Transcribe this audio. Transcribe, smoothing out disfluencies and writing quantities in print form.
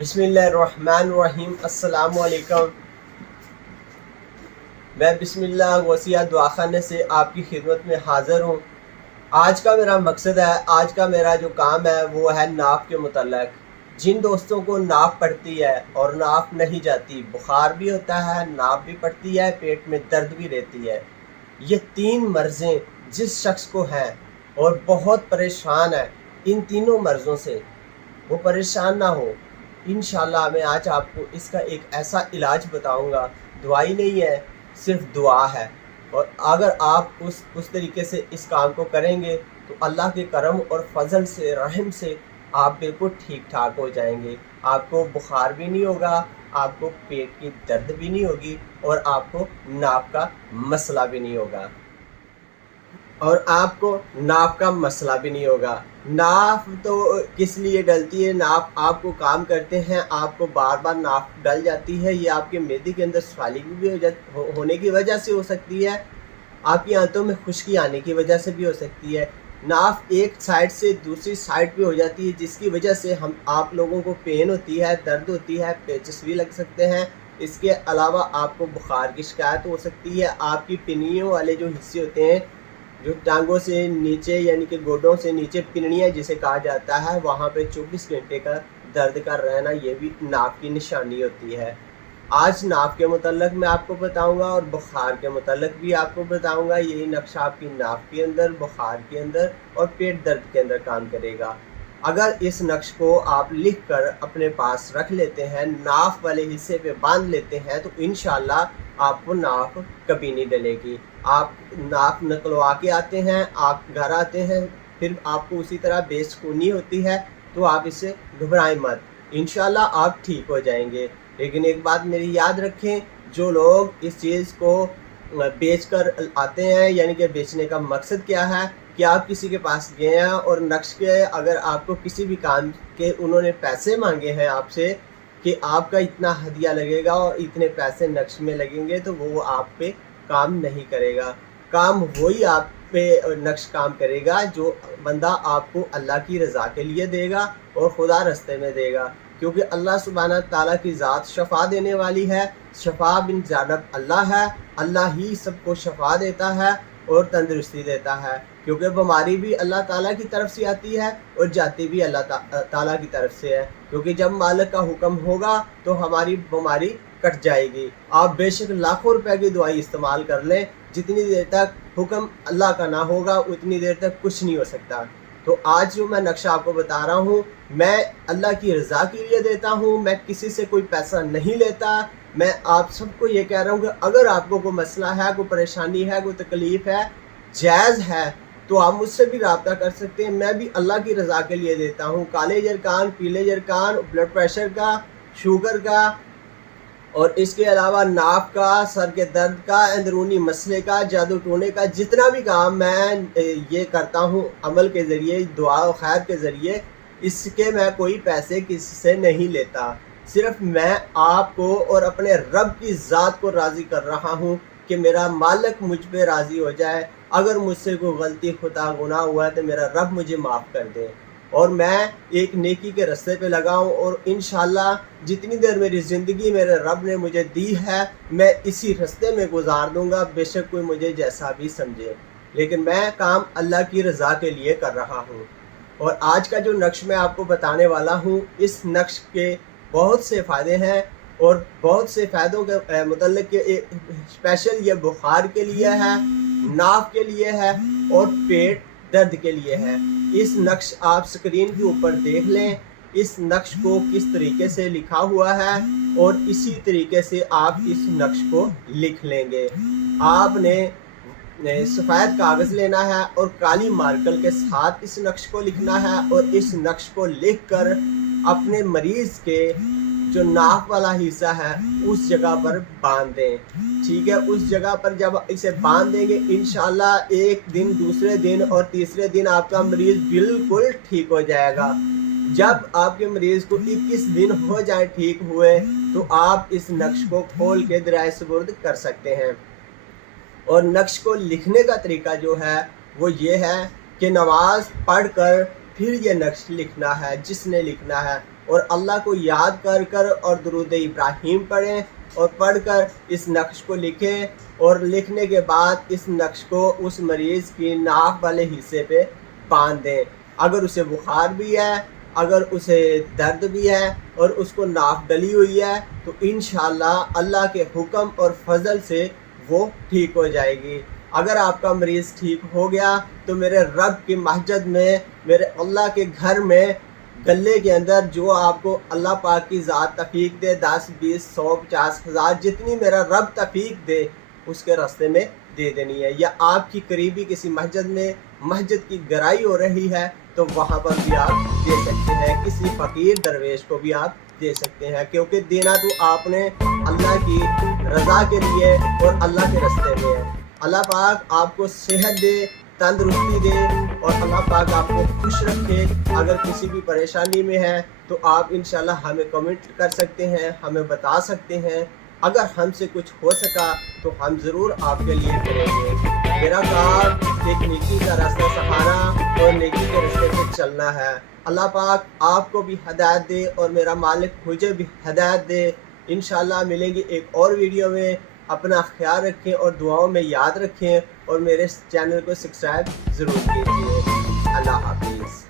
बिस्मिल्लाहिर्रहमानिर्रहीम। अस्सलाम वालेकुम। मैं बिस्मिल्लाह वसिया दुआखाने से आपकी खिदमत में हाज़िर हूँ। आज का मेरा मकसद है, आज का मेरा जो काम है वो है नाप के मुतल्लक। जिन दोस्तों को नाप पड़ती है और नाप नहीं जाती, बुखार भी होता है, नाप भी पड़ती है, पेट में दर्द भी रहती है, ये तीन मर्ज़ें जिस शख्स को हैं और बहुत परेशान है इन तीनों मर्ज़ों से, वो परेशान ना हो। इंशाल्लाह मैं आज आपको इसका एक ऐसा इलाज बताऊंगा। दवाई नहीं है, सिर्फ दुआ है। और अगर आप उस तरीके से इस काम को करेंगे तो अल्लाह के करम और फजल से, रहम से आप बिल्कुल ठीक ठाक हो जाएंगे। आपको बुखार भी नहीं होगा, आपको पेट की दर्द भी नहीं होगी और आपको नाप का मसला भी नहीं होगा नाप तो किस लिए डलती है? नाप आपको काम करते हैं, आपको बार बार नाप डल जाती है। ये आपके मेदे के अंदर स्वालिंग भी होने की वजह से हो सकती है, आपकी आंतों में खुश्की आने की वजह से भी हो सकती है। नाप एक साइड से दूसरी साइड पे हो जाती है, जिसकी वजह से आप लोगों को पेन होती है, दर्द होती है, पेचेस भी लग सकते हैं। इसके अलावा आपको बुखार की शिकायत हो सकती है। आपकी पिनियों वाले जो हिस्से होते हैं, जो टांगों से नीचे यानी कि गोडों से नीचे पिनड़ियाँ जिसे कहा जाता है, वहाँ पे 24 घंटे का दर्द का रहना, ये भी नाप की निशानी होती है। आज नाप के मुतल्लक मैं आपको बताऊंगा और बुखार के मुतल्लक भी आपको बताऊंगा। यही नक्शा आपकी नाप के अंदर, बुखार के अंदर और पेट दर्द के अंदर काम करेगा। अगर इस नक्श को आप लिख कर अपने पास रख लेते हैं, नाप वाले हिस्से पे बांध लेते हैं, तो इंशाल्लाह आपको नाप कभी नहीं डलेगी। आप नाप निकलवा के आते हैं, आप घर आते हैं, फिर आपको उसी तरह बेचैनी होती है, तो आप इससे घबराएं मत, इंशाल्लाह आप ठीक हो जाएंगे। लेकिन एक बात मेरी याद रखें, जो लोग इस चीज़ को बेच कर आते हैं, यानी कि बेचने का मकसद क्या है कि आप किसी के पास गए हैं और नक्श के अगर आपको किसी भी काम के उन्होंने पैसे मांगे हैं आपसे कि आपका इतना हदिया लगेगा और इतने पैसे नक्श में लगेंगे, तो वो आप पे काम नहीं करेगा। काम वही आप पे नक्श काम करेगा जो बंदा आपको अल्लाह की रज़ा के लिए देगा और खुदा रस्ते में देगा, क्योंकि अल्लाह सुब्हाना ताला की ज़ात शफा देने वाली है। शफा बिन जानब अल्लाह है, अल्लाह ही सबको शफा देता है और तंदुरुस्ती देता है, क्योंकि बीमारी भी अल्लाह ताला की तरफ से आती है और जाती भी अल्लाह ताला की तरफ से है। क्योंकि जब मालिक का हुक्म होगा तो हमारी बीमारी कट जाएगी। आप बेशक लाखों रुपए की दवाई इस्तेमाल कर लें, जितनी देर तक हुक्म अल्लाह का ना होगा उतनी देर तक कुछ नहीं हो सकता। तो आज जो मैं नक्शा आपको बता रहा हूँ, मैं अल्लाह की रज़ा के लिए देता हूँ, मैं किसी से कोई पैसा नहीं लेता। मैं आप सबको ये कह रहा हूँ कि अगर आपको कोई मसला है, कोई परेशानी है, कोई तकलीफ़ है, जायज़ है, तो आप मुझसे भी रब्ता कर सकते हैं। मैं भी अल्लाह की रज़ा के लिए देता हूँ। काले जरकान, पीले जरकान, ब्लड प्रेशर का, शुगर का और इसके अलावा नाप का, सर के दर्द का, अंदरूनी मसले का, जादू टोने का, जितना भी काम मैं ये करता हूँ अमल के ज़रिए, दुआ और खैर के ज़रिए, इसके मैं कोई पैसे किसी से नहीं लेता। सिर्फ मैं आपको और अपने रब की ज़ात को राज़ी कर रहा हूँ कि मेरा मालिक मुझ पे राज़ी हो जाए। अगर मुझसे कोई गलती खुता गुनाह हुआ है तो मेरा रब मुझे माफ़ कर दे और मैं एक नेकी के रास्ते पे लगाऊं, और इंशाल्लाह जितनी देर मेरी ज़िंदगी मेरे रब ने मुझे दी है मैं इसी रास्ते में गुजार दूंगा, बेशक कोई मुझे जैसा भी समझे, लेकिन मैं काम अल्लाह की रज़ा के लिए कर रहा हूँ। और आज का जो नक्श मैं आपको बताने वाला हूँ, इस नक्श के बहुत से फ़ायदे हैं और बहुत से फ़ायदों के मुतल्लिक़ के स्पेशल ये बुखार के लिए है, नाफ के लिए है और पेट दर्द के लिए है। इस नक्श आप स्क्रीन के ऊपर देख लें, इस नक्श को किस तरीके से लिखा हुआ है और इसी तरीके से आप इस नक्श को लिख लेंगे। आपने सफ़ेद कागज़ लेना है और काली मार्कर के साथ इस नक्श को लिखना है और इस नक्श को लिख कर अपने मरीज़ के जो नाक वाला हिस्सा है उस जगह पर बांध दें। ठीक है, उस जगह पर जब इसे बांध देंगे, इंशाल्लाह एक दिन, दूसरे दिन और तीसरे दिन आपका मरीज़ बिल्कुल ठीक हो जाएगा। जब आपके मरीज़ को 21 दिन हो जाए ठीक हुए, तो आप इस नक्श को खोल के दरियाए सुपुर्द कर सकते हैं। और नक्श को लिखने का तरीका जो है वो ये है कि नमाज पढ़ कर फिर ये नक्श लिखना है जिसने लिखना है, और अल्लाह को याद कर कर और दुरूद इब्राहिम पढ़ें और पढ़ कर इस नक्श को लिखें और लिखने के बाद इस नक्श को उस मरीज़ की नाक वाले हिस्से पे बांध दें। अगर उसे बुखार भी है, अगर उसे दर्द भी है और उसको नाक डली हुई है तो इंशाअल्लाह अल्लाह के हुक्म और फजल से वो ठीक हो जाएगी। अगर आपका मरीज़ ठीक हो गया तो मेरे रब की मस्जिद में, मेरे अल्लाह के घर में गले के अंदर जो आपको अल्लाह पाक की ज़ात तौफीक दे, 10, 20, 100, 50 हज़ार जितनी मेरा रब तौफीक दे उसके रास्ते में दे देनी है। या आपकी करीबी किसी मस्जिद में मस्जिद की गराई हो रही है तो वहाँ पर भी आप दे सकते हैं। किसी फ़कीर दरवेश को भी आप दे सकते हैं, क्योंकि देना तो आपने अल्लाह की रज़ा के लिए और अल्लाह के रास्ते में है। अल्लाह पाक आपको सेहत दे, तंदुरुस्ती दे और अल्लाह पाक आपको खुश रखे। अगर किसी भी परेशानी में है तो आप इंशाल्लाह हमें कमेंट कर सकते हैं, हमें बता सकते हैं। अगर हमसे कुछ हो सका तो हम ज़रूर आपके लिए करेंगे। मेरा काम एक नेकी का रास्ता सहारा और नेकी के रास्ते पे चलना है। अल्लाह पाक आपको भी हदायत दे और मेरा मालिक मुझे भी हदायत दे। इंशाल्लाह मिलेंगे एक और वीडियो में। अपना ख्याल रखें और दुआओं में याद रखें और मेरे चैनल को सब्सक्राइब ज़रूर कीजिए। अल्लाह हाफिज़।